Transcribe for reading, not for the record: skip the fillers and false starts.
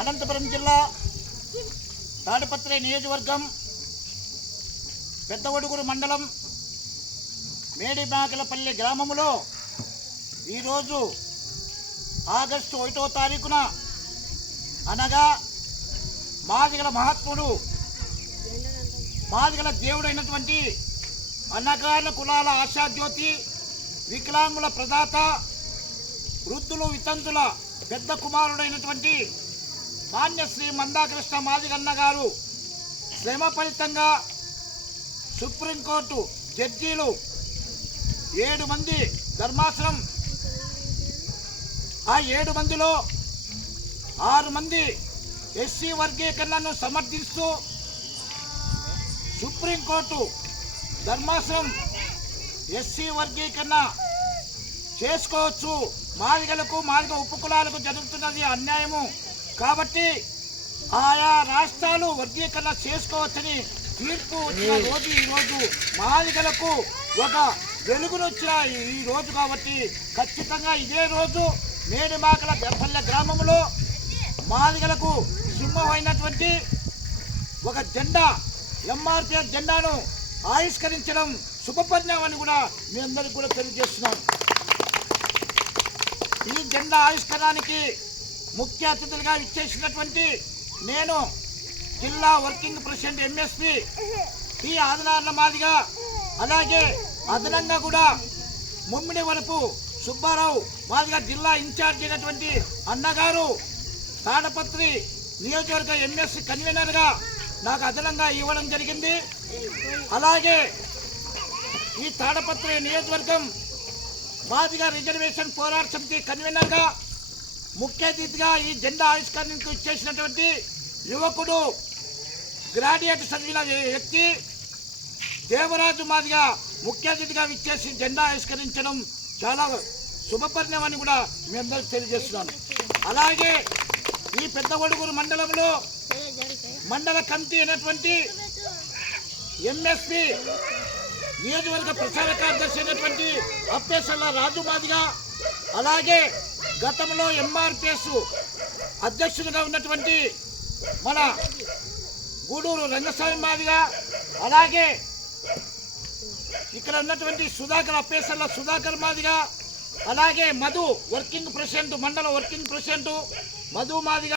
అనంతపురం జిల్లా తాడిపత్రి నియోజకవర్గం పెద్దవడుగురు మండలం మేడిమాకలపల్లి గ్రామంలో ఈరోజు ఆగస్టు 1వ తారీఖున అనగా మాదిగల మహాత్ముడు మాదిగల దేవుడైనటువంటి అన్నగారిన కులాల ఆశాజ్యోతి వికలాంగుల ప్రదాత వృద్ధులు వితంతుల పెద్ద కుమారుడైనటువంటి మాన్యశ్రీ మందాకృష్ణ మాదిగన్న గారు శ్రమ ఫలితంగా సుప్రీంకోర్టు జడ్జీలు 7 మంది ధర్మాసనం ఆ 7 మందిలో 6 మంది ఎస్సీ వర్గీకరణను సమర్థిస్తూ సుప్రీంకోర్టు ధర్మాసనం ఎస్సీ వర్గీకరణ చేసుకోవచ్చు, మాదిగలకు మాదిగ ఉపకులాలకు జరుగుతున్నది అన్యాయము కాబట్టి ఆయా రాష్ట్రాలు వర్గీకరణ చేసుకోవచ్చని తీర్పు వచ్చిన రోజు ఈరోజు మాదిగలకు ఒక వెలుగునొచ్చిన ఈ రోజు కాబట్టి ఖచ్చితంగా ఇదే రోజు మేడిమాకలపల్లి గ్రామంలో మాదిగలకు సింహమైనటువంటి ఒక జెండా ఎంఆర్పిఎస్ జెండాను ఆవిష్కరించడం శుభపరిణామని కూడా మీ అందరికీ కూడా తెలియజేస్తున్నాం. ఈ జెండా ఆవిష్కరణకి ముఖ్య అతిథులుగా ఇచ్చేసినటువంటి నేను జిల్లా working president MSP T Adinarayana Madiga, అలాగే అదనంగా కూడా ముమ్మిడి వరపు సుబ్బారావు మాదిగ జిల్లా ఇన్ఛార్జ్ అయినటువంటి అన్నగారు తాడపత్రి నియోజకవర్గ ఎంఎస్సి కన్వీనర్గా నాకు అదనంగా ఇవ్వడం జరిగింది. అలాగే ఈ తాడపత్రి నియోజకవర్గం మాదిగ రిజర్వేషన్ పోరాట సమితి కన్వీనర్గా ముఖ్య అతిథిగా ఈ జెండా ఆవిష్కరణకు ఇచ్చేసినటువంటి యువకుడు గ్రాడ్యుయేట్ చదివిన వ్యక్తి దేవరాజు మాదిగ ముఖ్య అతిథిగా ఇచ్చేసి జెండా ఆవిష్కరించడం చాలా శుభపరిణామని కూడా మీ అందరికీ తెలియజేస్తున్నాను. అలాగే ఈ పెద్దవడుగురు మండలంలో మండల కమిటీ అయినటువంటి ఎంఎస్పి నియోజకవర్గ ప్రచార కార్యదర్శి అయినటువంటి అప్పేసల్ల రాజు మాదిగ, అలాగే గతంలో ఎంఆర్పిఎస్ అధ్యక్షులుగా ఉన్నటువంటి మన గూడూరు రంగస్వామి మాదిగ, అలాగే ఇక్కడ ఉన్నటువంటి సుధాకర్ అప్పేసల్ల సుధాకర్ మాదిగ, అలాగే మధు వర్కింగ్ ప్రెసిడెంట్ మండల వర్కింగ్ ప్రెసిడెంట్ మధు మాదిగ.